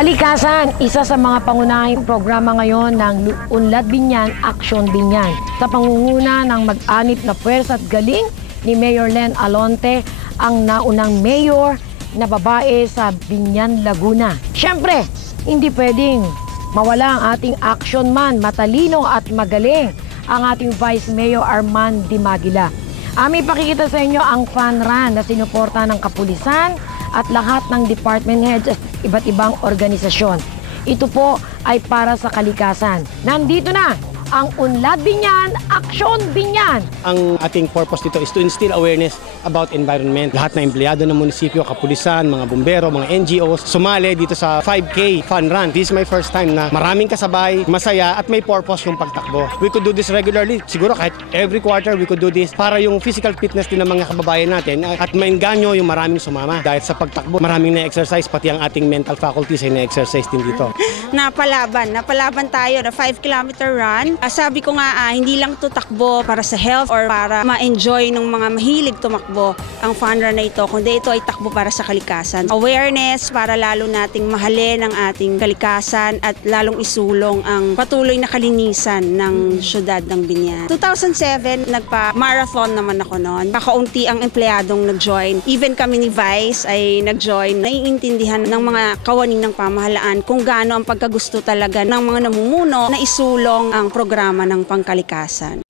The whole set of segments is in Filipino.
Kalikasan, isa sa mga pangunahing programa ngayon ng Unlad Binyan, Aksyon Binyan. Sa pangunguna ng mag-anip na puwersa at galing ni Mayor Len Alonte, ang naunang mayor na babae sa Binyan, Laguna. Siyempre, hindi pwedeng mawala ang ating action man, matalino at magaling, ang ating Vice Mayor Arman Dimagila. Aming pakikita sa inyo ang fun run na sinuporta ng kapulisan at lahat ng department heads at iba't ibang organisasyon. Ito po ay para sa kalikasan. Nandito na ang Unlad Binyan, Aksyon Binyan. Ang ating purpose dito is to instill awareness about environment. Lahat na empleyado ng munisipyo, kapulisan, mga bumbero, mga NGOs, sumali dito sa 5K Fun Run. This is my first time na maraming kasabay, masaya at may purpose yung pagtakbo. We could do this regularly. Siguro kahit every quarter we could do this para yung physical fitness din ng mga kababayan natin at mainganyo yung maraming sumama. Dahil sa pagtakbo, maraming na-exercise, pati ang ating mental faculties ay na-exercise din dito. Napalaban tayo na 5-kilometer run. Sabi ko nga, hindi lang to takbo para sa health or para ma-enjoy ng mga mahilig tumakbo ang fun run na ito, kundi ito ay takbo para sa kalikasan. Awareness para lalo nating mahalin ang ating kalikasan at lalong isulong ang patuloy na kalinisan ng syudad ng Binyan. 2007, nagpa-marathon naman ako noon. Kakaunti ang empleyadong nag-join. Even kami ni Vice ay nag-join. Naiintindihan ng mga kawaning ng pamahalaan kung gaano ang pagkagusto talaga ng mga namumuno na isulong ang programa ng pangkalikasan.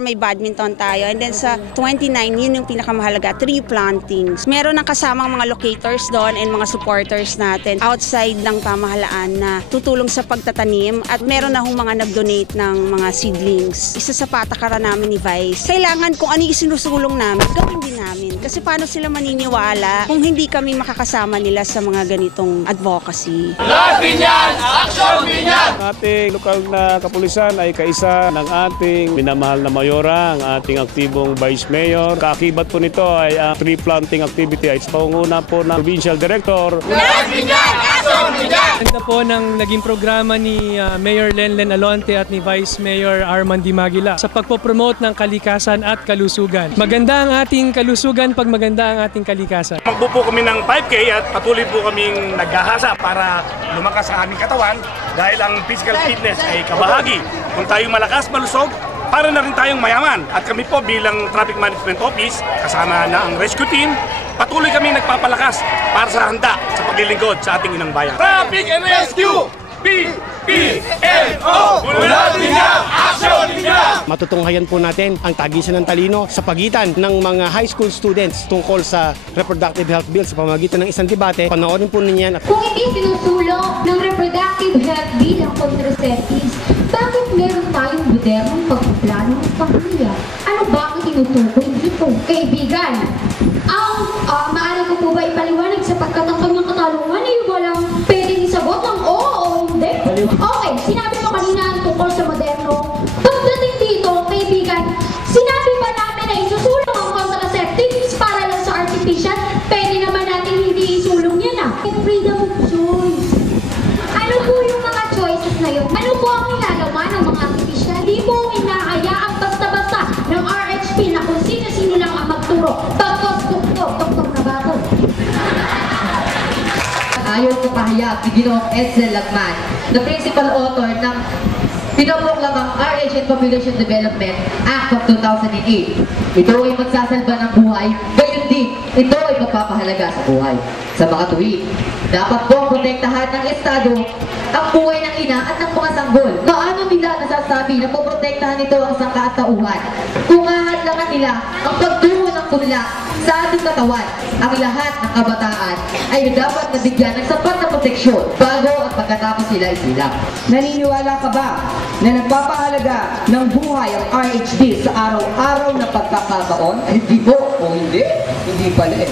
May badminton tayo, and then sa 29, yun yung pinakamahalaga, tree plantings. Meron ng kasamang mga locators doon and mga supporters natin outside ng pamahalaan na tutulong sa pagtatanim, at meron na hong mga nag-donate ng mga seedlings. Isa sa patakaran namin ni Vice, kailangan kung ano yung isinusulong namin, gawin din namin. Kasi paano sila maniniwala kung hindi kami makakasama nila sa mga ganitong advocacy? Unlad Binyan, Aksyon Binyan! Ating lokal na kapulisan ay kaisa ng ating minamahal na mayora, ang ating aktibong Vice Mayor. Kaakibat po nito ay ang tree planting activity ay sa pangunguna po ng Provincial Director. Unlad Binyan, Aksyon Binyan! Ganda po ng naging programa ni Mayor Len Alonte at ni Vice Mayor Arman Dimagila sa pagpopromote ng kalikasan at kalusugan. Maganda ang ating kalusugan pag maganda ang ating kalikasan. Magbupo kami ng 5K at patuloy po kaming naghahasa para lumakas ang aming katawan dahil ang physical fitness ay kabahagi. Kung tayo malakas, malusog, para na rin tayong mayaman. At kami po bilang Traffic Management Office, kasama na ang rescue team, patuloy kami nagpapalakas para sa handa sa paglilingkod sa ating inang bayan. Traffic and Rescue! PPNO! Unlad Binyan, Aksyon Binyan! Matutunghayan po natin ang tagisan ng talino sa pagitan ng mga high school students tungkol sa reproductive health bill sa pamamagitan ng isang debate. Panoorin po ninyo yan. Kung hindi sinusulong ng reproductive health bill ang contraceptives, bakit meron tayong modernong pagpaplano ng pamilya? Ano ba ang tinutukoy dito? Kaibigan, maaari ko po ba ipaliwanag sapagkat ang kanyang katalungan ay walang pwedeng isagot ng oo o hindi? Okay, sinabi mo kanina ang tungkol sa moderno. Pagdating dito, kaibigan, sinabi ba namin na isusulong ang contraceptives para lang sa artificial? Pwede naman natin hindi isulong yan Freedom of choice. Ano po yung mga choices na yun? Ano po ang ilalaman ng mga artificial? Di po inaayaan basta-basta ng RHP na kung sino-sino lang ang magturo. Bagos, doktor na ba ito? Ayon sa pahayag ni Ginoong Edsel Lagman, na principal author ng pinapoklamang RH and Population Development Act of 2008. Ito ay magsasalba ng buhay, gayon din, ito ay magpapahalaga sa buhay. Sa mga tuwid, dapat po protektahan ng Estado ang buhay ng ina at ng mga sanggol. Paano nila nasasabi na poprotektahan nito ang sangkatauhan? Kung ahadlangan nila ang pagturo ng punla sa ating katawan, ang lahat ng kabataan ay dapat nabigyan ng sapat na proteksyon proteksyon bago at pagkatapos sila isilak. Naniniwala ka ba na nagpapahalaga ng buhay ang RHD sa araw-araw na pagkakataon? Hindi po o hindi? Hindi pala eh.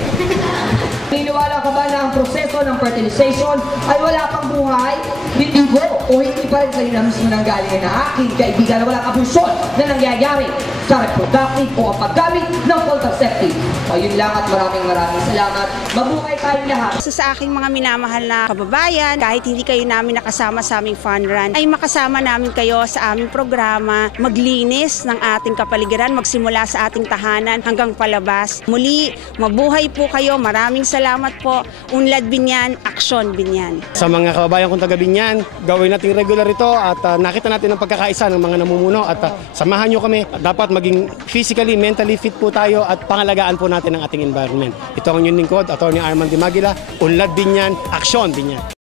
Naniniwala ka ba na ang proseso ng fertilization ay wala pang buhay? Hindi po. O hindi pa rin kanina mismo nanggaling na aking kaibigan na walang abusyon na nangyayari sa reproductive o ang paggamit ng contraceptive. Ayun lang at maraming salamat. Mabuhay tayo lahat. Sa aking mga minamahal na kababayan, kahit hindi kayo namin nakasama sa aming fun run, ay makasama namin kayo sa aming programa, maglinis ng ating kapaligiran, magsimula sa ating tahanan hanggang palabas. Muli, mabuhay po kayo. Maraming salamat po. Unlad Binyan, Aksyon Binyan. Sa mga kababayan kong taga Binyan, gawin natin regular ito at nakita natin ang pagkakaisa ng mga namumuno at samahan nyo kami. Dapat maging physically, mentally fit po tayo at pangalagaan po natin ang ating environment. Ito ang inyong lingkod, Atty. Arman D. Maguila, Unlad Binyan, Aksyon Binyan.